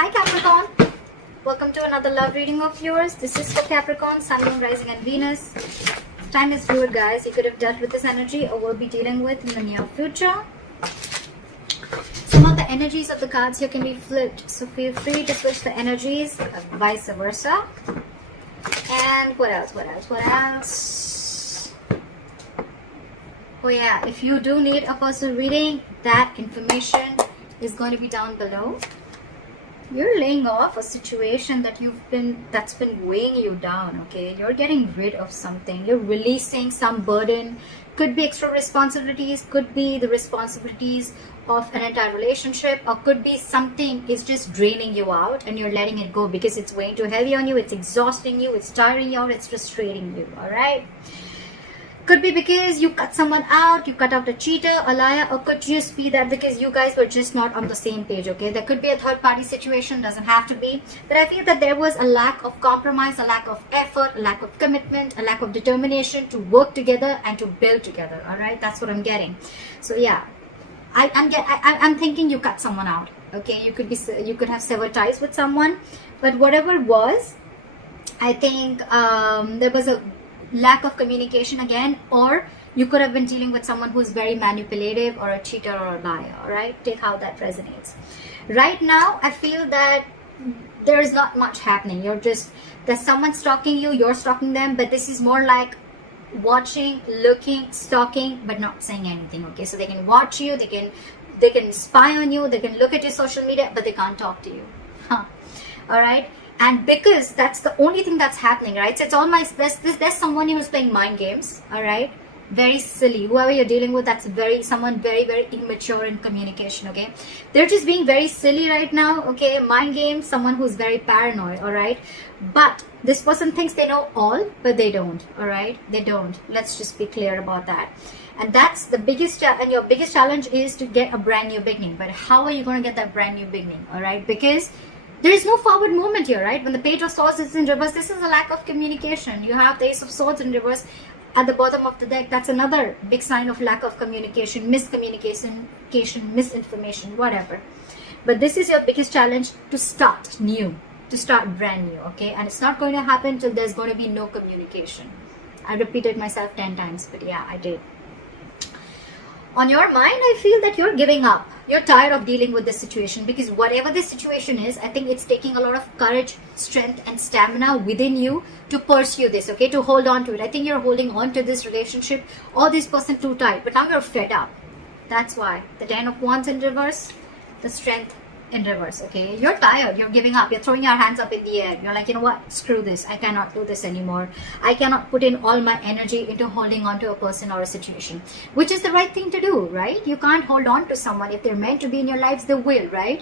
Hi Capricorn, welcome to another love reading of yours. This is for Capricorn, Sun, Moon, Rising and Venus. Time is fluid, guys. You could have dealt with this energy or will be dealing with in the near future. Some of the energies of the cards here can be flipped, so feel free to switch the energies, vice versa. And what else? Oh yeah, if you do need a personal reading, that information is going to be down below. You're laying off a situation that that's been weighing you down, okay? You're getting rid of something. You're releasing some burden. Could be extra responsibilities, could be the responsibilities of an entire relationship, or could be something is just draining you out and you're letting it go because it's weighing too heavy on you, it's exhausting you, it's tiring you out, it's frustrating you, all right? Could be because you cut someone out, you cut out a cheater, a liar, or could just be that because you guys were just not on the same page, okay? There could be a third party situation, doesn't have to be. But I feel that there was a lack of compromise, a lack of effort, a lack of commitment, a lack of determination to work together and to build together, all right? That's what I'm getting. So yeah, I'm thinking you cut someone out, okay? You could have severed ties with someone, but whatever it was, I think there was a lack of communication again, or you could have been dealing with someone who's very manipulative or a cheater or a liar, all right? Take how that resonates. Right now, I feel that there's not much happening. There's someone stalking you, you're stalking them, but this is more like watching, looking, stalking, but not saying anything, okay? So they can watch you, they can spy on you, they can look at your social media, but they can't talk to you, all right? And because that's the only thing that's happening, right? So it's all there's someone who's playing mind games, all right? Very silly. Whoever you're dealing with, that's someone very, very immature in communication, okay? They're just being very silly right now, okay? Mind games, someone who's very paranoid, all right? But this person thinks they know all, but they don't, all right? They don't. Let's just be clear about that. And that's the biggest, and your biggest challenge is to get a brand new beginning. But how are you going to get that brand new beginning, all right? Because there is no forward movement here, right? When the Page of Swords is in reverse, this is a lack of communication. You have the Ace of Swords in reverse at the bottom of the deck. That's another big sign of lack of communication, miscommunication, misinformation, whatever. But this is your biggest challenge, to start new, to start brand new, okay? And it's not going to happen till there's going to be no communication. I repeated myself 10 times, but yeah, I did. On your mind, I feel that you're giving up. You're tired of dealing with this situation, because whatever this situation is, I think it's taking a lot of courage, strength and stamina within you to pursue this, okay, to hold on to it. I think you're holding on to this relationship or this person too tight, but now you're fed up. That's why. The Ten of Wands in reverse, the Strength in reverse, okay? You're tired, you're giving up, you're throwing your hands up in the air. You're like, you know what, screw this, I cannot do this anymore. I cannot put in all my energy into holding on to a person or a situation, which is the right thing to do, right? You can't hold on to someone. If they're meant to be in your lives, they will, right?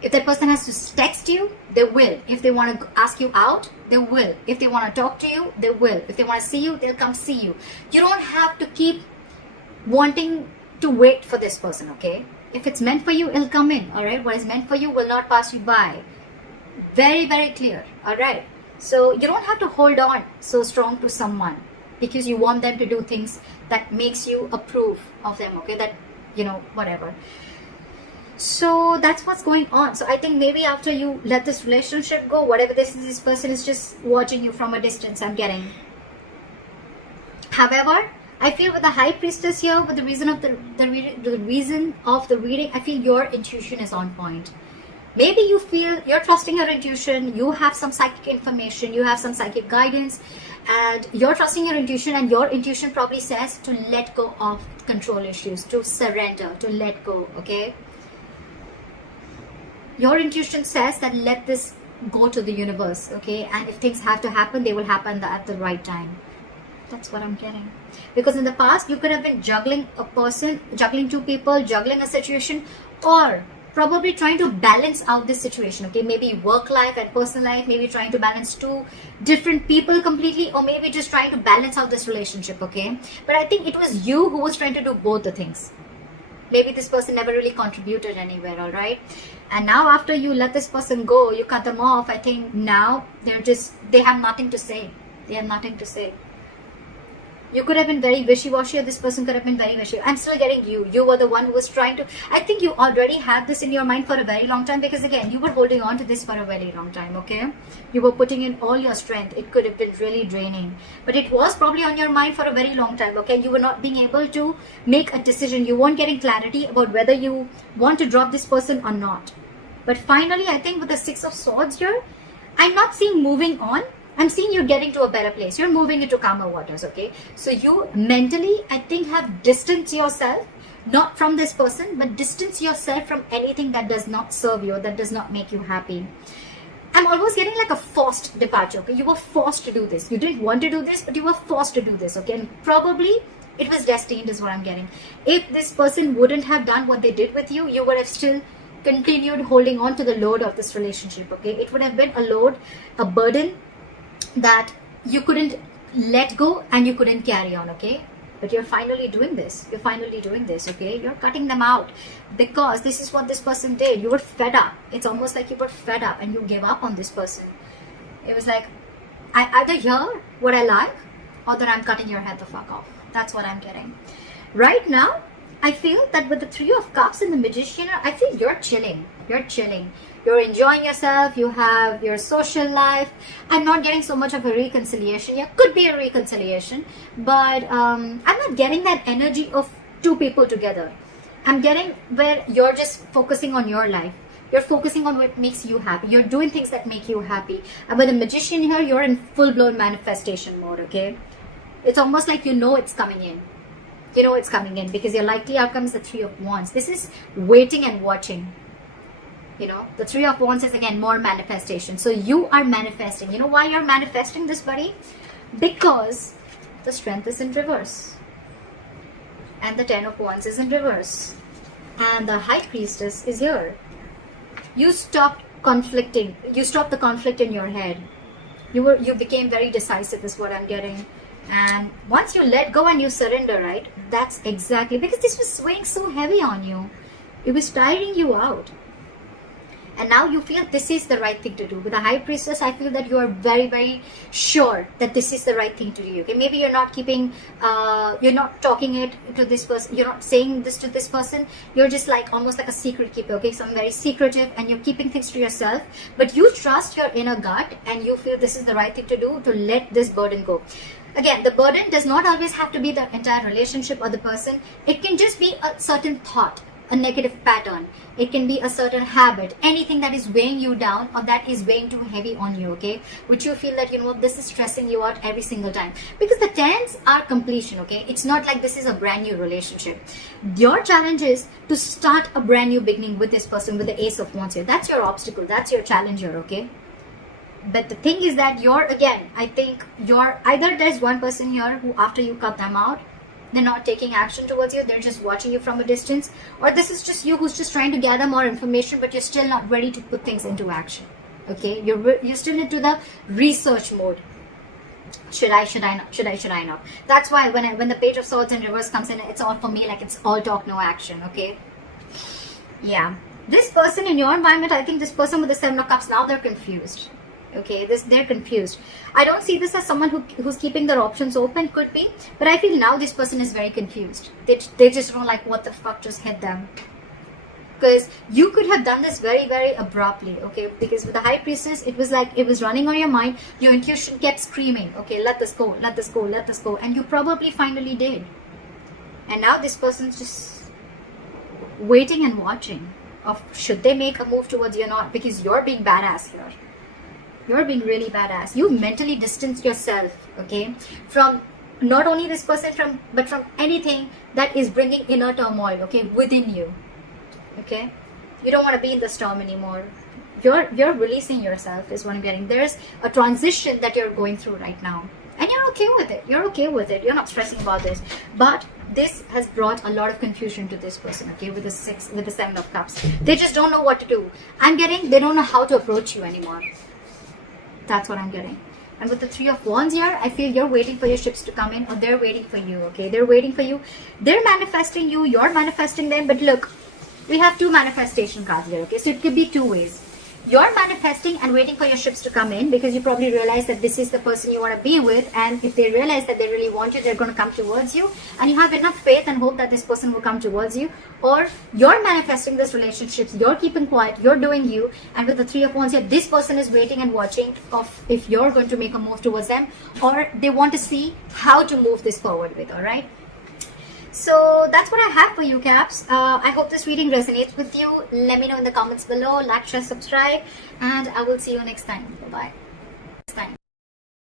If that person has to text you, they will. If they want to ask you out, they will. If they want to talk to you, they will. If they want to see you, they'll come see you. You don't have to keep wanting to wait for this person, okay? If it's meant for you, it'll come in, all right? What is meant for you will not pass you by. Very, very clear, all right? So you don't have to hold on so strong to someone because you want them to do things that makes you approve of them, okay? That, you know, whatever. So that's what's going on. So I think maybe after you let this relationship go, whatever this person is just watching you from a distance, I'm getting. However, I feel with the High Priestess here, with the reason of the reading, I feel your intuition is on point. Maybe you feel you're trusting your intuition, you have some psychic information, you have some psychic guidance, and you're trusting your intuition, and your intuition probably says to let go of control issues, to surrender, to let go, okay? Your intuition says that let this go to the universe, okay? And if things have to happen, they will happen at the right time. That's what I'm getting. Because in the past, you could have been juggling a person, juggling two people, juggling a situation, or probably trying to balance out this situation, okay? Maybe work life and personal life, maybe trying to balance two different people completely, or maybe just trying to balance out this relationship, okay? But I think it was you who was trying to do both the things. Maybe this person never really contributed anywhere, all right? And now after you let this person go, you cut them off, I think now they have nothing to say. They have nothing to say. You could have been very wishy-washy, or this person could have been very wishy. I'm still getting you. You were the one who was trying to... I think you already had this in your mind for a very long time, because again, you were holding on to this for a very long time, okay? You were putting in all your strength. It could have been really draining. But it was probably on your mind for a very long time, okay? You were not being able to make a decision. You weren't getting clarity about whether you want to drop this person or not. But finally, I think with the Six of Swords here, I'm not seeing moving on. I'm seeing you getting to a better place. You're moving into calmer waters, okay? So you mentally, I think, have distanced yourself, not from this person, but distance yourself from anything that does not serve you, that does not make you happy. I'm almost getting like a forced departure, okay? You were forced to do this. You didn't want to do this, but you were forced to do this, okay? And probably it was destined is what I'm getting. If this person wouldn't have done what they did with you, you would have still continued holding on to the load of this relationship, okay? It would have been a load, a burden, that you couldn't let go and you couldn't carry on, okay? But you're finally doing this. You're finally doing this, okay? You're cutting them out because this is what this person did. You were fed up. It's almost like you were fed up and you gave up on this person. It was like, I either hear what I like or that I'm cutting your head the fuck off. That's what I'm getting. Right now, I feel that with the Three of Cups and the Magician, I feel you're chilling. You're chilling. You're enjoying yourself. You have your social life. I'm not getting so much of a reconciliation. Yeah, could be a reconciliation. But I'm not getting that energy of two people together. I'm getting where you're just focusing on your life. You're focusing on what makes you happy. You're doing things that make you happy. And with the Magician here, you're in full-blown manifestation mode, okay? It's almost like you know it's coming in. You know it's coming in because your likely outcome is the Three of Wands. This is waiting and watching. You know, the Three of Wands is again more manifestation. So you are manifesting. You know why you're manifesting this, buddy? Because the Strength is in reverse. And the Ten of Wands is in reverse. And the High Priestess is here. You stopped conflicting. You stopped the conflict in your head. You became very decisive is what I'm getting. And once you let go and you surrender, right? That's exactly, because this was weighing so heavy on you. It was tiring you out. And now you feel this is the right thing to do. With the High Priestess, I feel that you are very, very sure that this is the right thing to do. Okay, maybe you're not keeping, you're not talking it to this person. You're not saying this to this person. You're just like almost like a secret keeper. Okay, so I'm very secretive and you're keeping things to yourself. But you trust your inner gut and you feel this is the right thing to do to let this burden go. Again, the burden does not always have to be the entire relationship or the person. It can just be a certain thought, a negative pattern. It can be a certain habit, anything that is weighing you down or that is weighing too heavy on you, okay? Which you feel that, you know, this is stressing you out every single time. Because the tens are completion, okay? It's not like this is a brand new relationship. Your challenge is to start a brand new beginning with this person, with the Ace of Wands here. That's your obstacle. That's your challenge here, okay? But the thing is that you're, again, I think you're, either there's one person here who after you cut them out, they're not taking action towards you, they're just watching you from a distance, or this is just you who's just trying to gather more information but you're still not ready to put things into action, okay? You're still into the research mode. Should I not? That's why when the Page of Swords in reverse comes in, it's all for me like it's all talk, no action, okay? Yeah. This person in your environment, I think this person with the Seven of Cups, now they're confused. Okay, they're confused. I don't see this as someone who's keeping their options open, could be, but I feel now this person is very confused. They just don't like what the fuck just hit them. Because you could have done this very, very abruptly, okay? Because with the High Priestess, it was like it was running on your mind. Your intuition kept screaming, okay, let this go, let this go, let this go. And you probably finally did. And now this person's just waiting and watching of should they make a move towards you or not, because you're being badass here. You're being really badass. You mentally distance yourself, okay, from not only this person, but from anything that is bringing inner turmoil, okay, within you, okay. You don't want to be in the storm anymore. You're releasing yourself is what I'm getting. There's a transition that you're going through right now, and you're okay with it. You're okay with it. You're not stressing about this. But this has brought a lot of confusion to this person, okay, with the Seven of Cups. They just don't know what to do. I'm getting they don't know how to approach you anymore. That's what I'm getting. And with the Three of Wands here, I feel you're waiting for your ships to come in, or they're waiting for you, okay? They're waiting for you. They're manifesting you. You're manifesting them. But look, we have two manifestation cards here, okay? So it could be two ways. you're manifesting and waiting for your ships to come in, because you probably realize that this is the person you want to be with, and if they realize that they really want you, they're going to come towards you, and you have enough faith and hope that this person will come towards you. Or you're manifesting this relationship, you're keeping quiet, you're doing you, and with the Three of Wands here, this person is waiting and watching of if you're going to make a move towards them, or they want to see how to move this forward with. All right, so that's what I have for you, Caps. I hope this reading resonates with you. Let me know in the comments below. Like, share, subscribe, and I will see you next time. Bye bye.